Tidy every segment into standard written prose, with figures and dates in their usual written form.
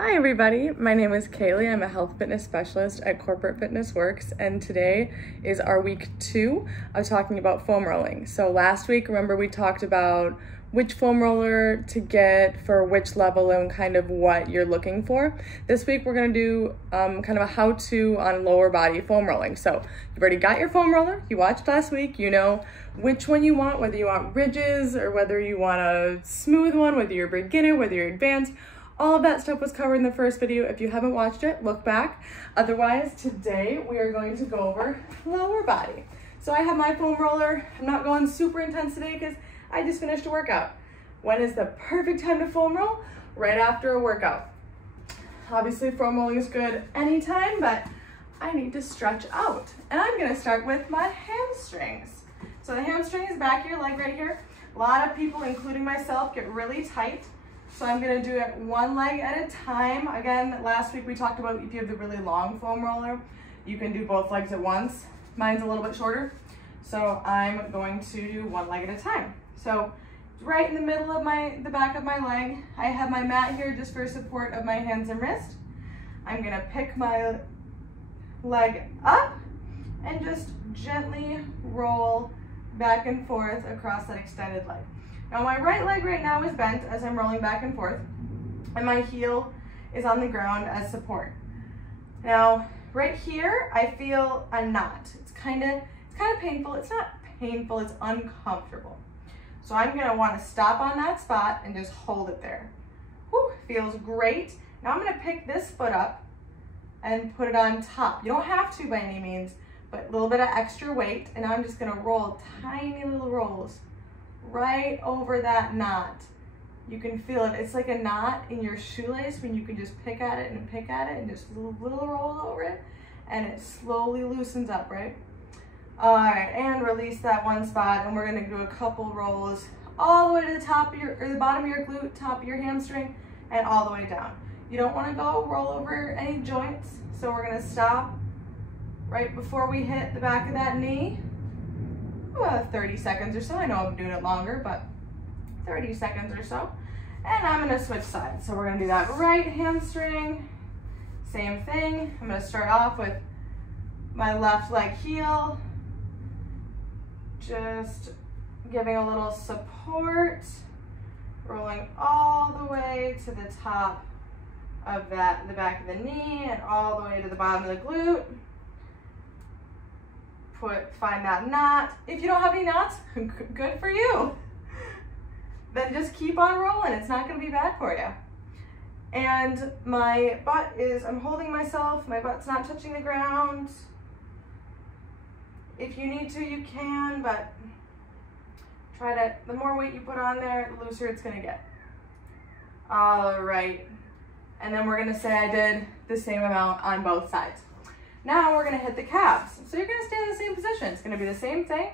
Hi everybody, my name is Kaylee. I'm a health fitness specialist at Corporate Fitness Works, and today is our week 2 of talking about foam rolling. So last week, remember, we talked about which foam roller to get for which level and kind of what you're looking for. This week we're going to do kind of a how-to on lower body foam rolling. So you've already got your foam roller, you watched last week, you know which one you want, whether you want ridges or whether you want a smooth one, whether you're a beginner, whether you're advanced. All of that stuff was covered in the first video. If you haven't watched it, look back. Otherwise, today we are going to go over lower body. So I have my foam roller. I'm not going super intense today because I just finished a workout. When is the perfect time to foam roll? Right after a workout. Obviously, foam rolling is good anytime, but I need to stretch out. And I'm gonna start with my hamstrings. So the hamstring is back here, leg right here. A lot of people, including myself, get really tight. So I'm gonna do it one leg at a time. Again, last week we talked about if you have the really long foam roller, you can do both legs at once. Mine's a little bit shorter, so I'm going to do one leg at a time. So right in the middle of the back of my leg, I have my mat here just for support of my hands and wrist. I'm gonna pick my leg up and just gently roll back and forth across that extended leg. Now my right leg right now is bent as I'm rolling back and forth, and my heel is on the ground as support. Now right here I feel a knot. It's kind of painful. It's not painful, it's uncomfortable. So I'm gonna want to stop on that spot and just hold it there. Whew, feels great. Now I'm gonna pick this foot up and put it on top. You don't have to by any means, but a little bit of extra weight, and I'm just gonna roll tiny little rolls right over that knot. You can feel it. It's like a knot in your shoelace when you can just pick at it and just little rolls over it, and it slowly loosens up, right? All right, and release that one spot, and we're gonna do a couple rolls all the way to the top of the bottom of your glute, top of your hamstring, and all the way down. You don't wanna go roll over any joints, so we're gonna stop right before we hit the back of that knee. 30 seconds or so. I know I'm doing it longer, but 30 seconds or so. And I'm gonna switch sides. So we're gonna do that right hamstring, same thing. I'm gonna start off with my left leg heel, just giving a little support, rolling all the way to the top of the back of the knee and all the way to the bottom of the glute. Find that knot. If you don't have any knots, good for you. Then just keep on rolling. It's not gonna be bad for you. And my butt I'm holding myself, my butt's not touching the ground. If you need to, you can, but the more weight you put on there, the looser it's gonna get. All right. And then we're gonna say I did the same amount on both sides. Now we're gonna hit the calves. So you're gonna stay in the same position. It's gonna be the same thing.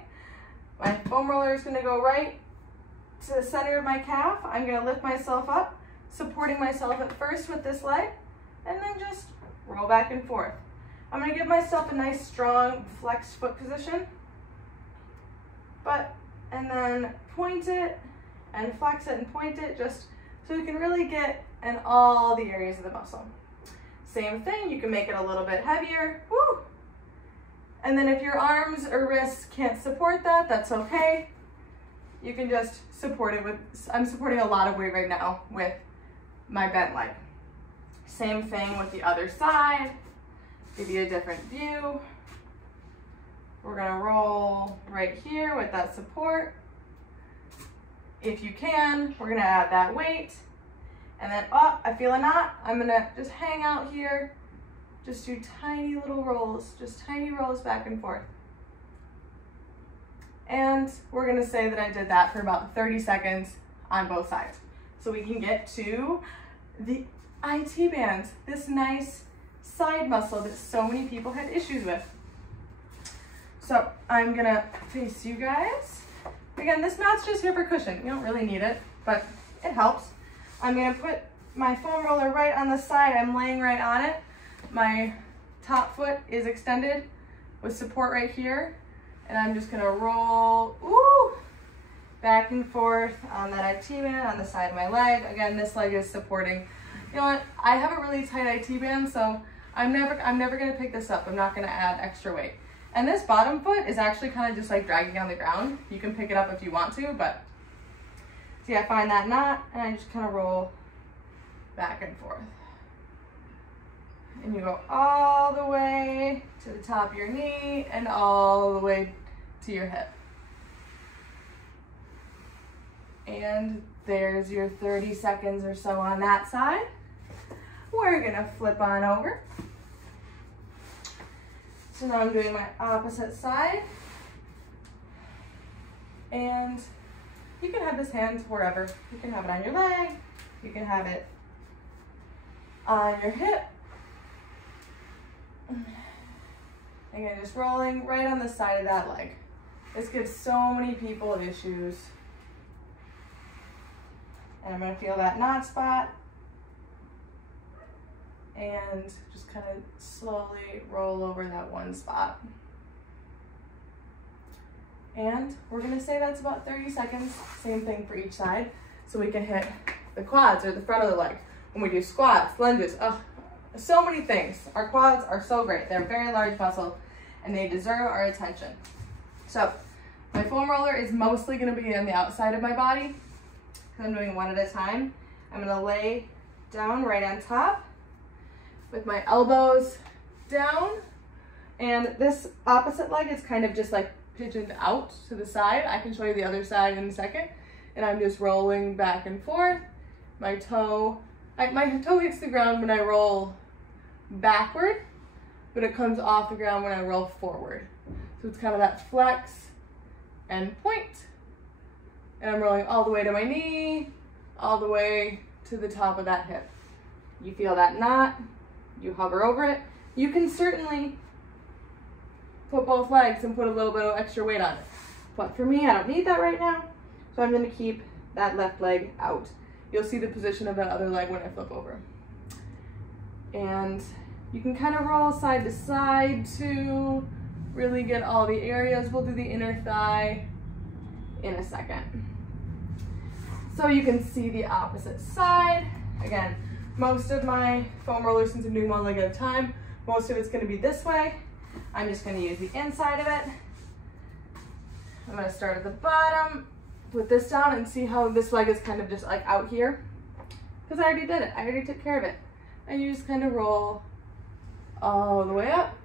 My foam roller is gonna go right to the center of my calf. I'm gonna lift myself up, supporting myself at first with this leg, and then just roll back and forth. I'm gonna give myself a nice strong flexed foot position, and then point it and flex it and point it just so you can really get in all the areas of the muscle. Same thing, you can make it a little bit heavier, woo! And then if your arms or wrists can't support that, that's okay. You can just support it with, I'm supporting a lot of weight right now with my bent leg. Same thing with the other side, give you a different view. We're gonna roll right here with that support. If you can, we're gonna add that weight. And then, oh, I feel a knot. I'm gonna just hang out here, just do tiny little rolls, just tiny rolls back and forth. And we're gonna say that I did that for about 30 seconds on both sides. So we can get to the IT bands, this nice side muscle that so many people had issues with. So I'm gonna face you guys. Again, this mat's just here for cushion. You don't really need it, but it helps. I'm gonna put my foam roller right on the side. I'm laying right on it. My top foot is extended with support right here. And I'm just gonna roll, back and forth on that IT band on the side of my leg. Again, this leg is supporting You know what? I have a really tight IT band, so I'm never gonna pick this up. I'm not gonna add extra weight. And this bottom foot is actually kind of just like dragging on the ground. You can pick it up if you want to, but see, I find that knot and I just kind of roll back and forth. And you go all the way to the top of your knee and all the way to your hip. And there's your 30 seconds or so on that side. We're gonna flip on over. So now I'm doing my opposite side. And you can have this hand wherever. You can have it on your leg. You can have it on your hip. Again, just rolling right on the side of that leg. This gives so many people issues. And I'm gonna feel that knot spot. And just kind of slowly roll over that one spot. And we're gonna say that's about 30 seconds, same thing for each side. So we can hit the quads or the front of the leg. When we do squats, lunges, so many things. Our quads are so great. They're a very large muscle and they deserve our attention. So my foam roller is mostly gonna be on the outside of my body because I'm doing one at a time. I'm gonna lay down right on top with my elbows down, and this opposite leg is kind of just like pigeoned out to the side. I can show you the other side in a second. And I'm just rolling back and forth. My toe hits the ground when I roll backward, but it comes off the ground when I roll forward. So it's kind of that flex and point. And I'm rolling all the way to my knee, all the way to the top of that hip. You feel that knot. You hover over it. You can certainly put both legs and put a little bit of extra weight on it. But for me, I don't need that right now. So I'm gonna keep that left leg out. You'll see the position of that other leg when I flip over. And you can kind of roll side to side to really get all the areas. We'll do the inner thigh in a second. So you can see the opposite side. Again, most of my foam rollers, since I'm doing one leg at a time, most of it's gonna be this way. I'm just gonna use the inside of it. I'm gonna start at the bottom, put this down and see how this leg is kind of just like out here. Because I already did it, I already took care of it. And you just kind of roll all the way up,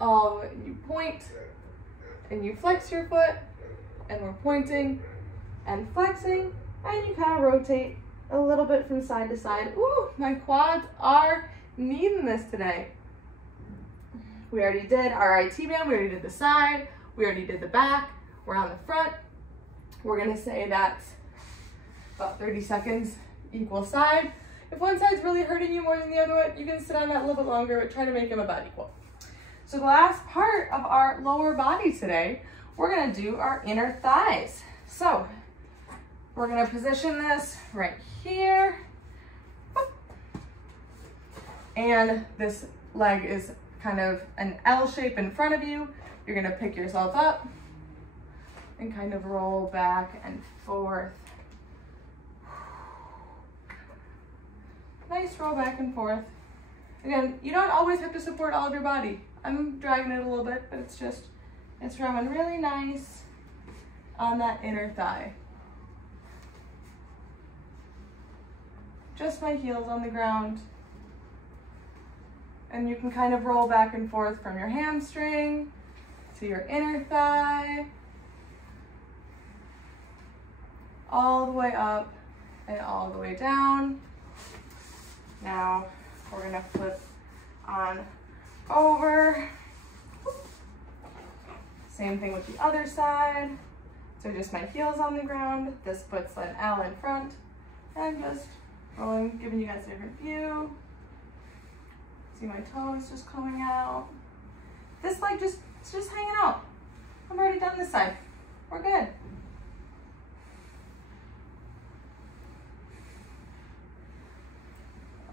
all the way, you point, and you flex your foot, and we're pointing and flexing, and you kind of rotate a little bit from side to side. Ooh, my quads are needing this today. We already did our IT band, we already did the side, we already did the back, we're on the front. We're gonna say that's about 30 seconds equal side. If one side's really hurting you more than the other one, you can sit on that a little bit longer, but try to make them about equal. So the last part of our lower body today, we're gonna do our inner thighs. So we're gonna position this right here. And this leg is kind of an L shape in front of you. You're gonna pick yourself up and kind of roll back and forth. Nice roll back and forth. Again, you don't always have to support all of your body. I'm dragging it a little bit, but it's rubbing really nice on that inner thigh. Just my heels on the ground. And you can kind of roll back and forth from your hamstring to your inner thigh, all the way up and all the way down. Now we're gonna flip on over. Same thing with the other side. So just my heels on the ground. This puts an L in front. And just rolling, giving you guys a different view. See my toes just coming out. This leg it's just hanging out. I've already done this side. We're good.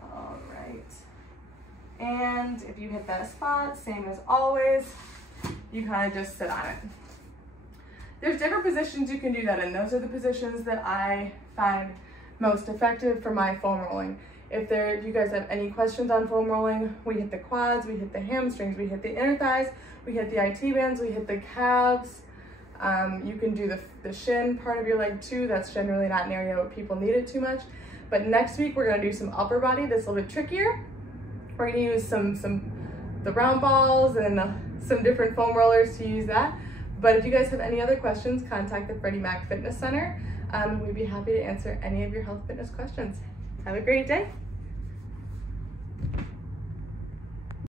All right. And if you hit that spot, same as always, you kind of just sit on it. There's different positions you can do that in. Those are the positions that I find most effective for my foam rolling. If you guys have any questions on foam rolling, we hit the quads, we hit the hamstrings, we hit the inner thighs, we hit the IT bands, we hit the calves. You can do the shin part of your leg too. That's generally not an area where people need it too much. But next week we're gonna do some upper body that's a little bit trickier. We're gonna use the round balls and some different foam rollers to use that. But if you guys have any other questions, contact the Freddie Mac Fitness Center. We'd be happy to answer any of your health fitness questions. Have a great day.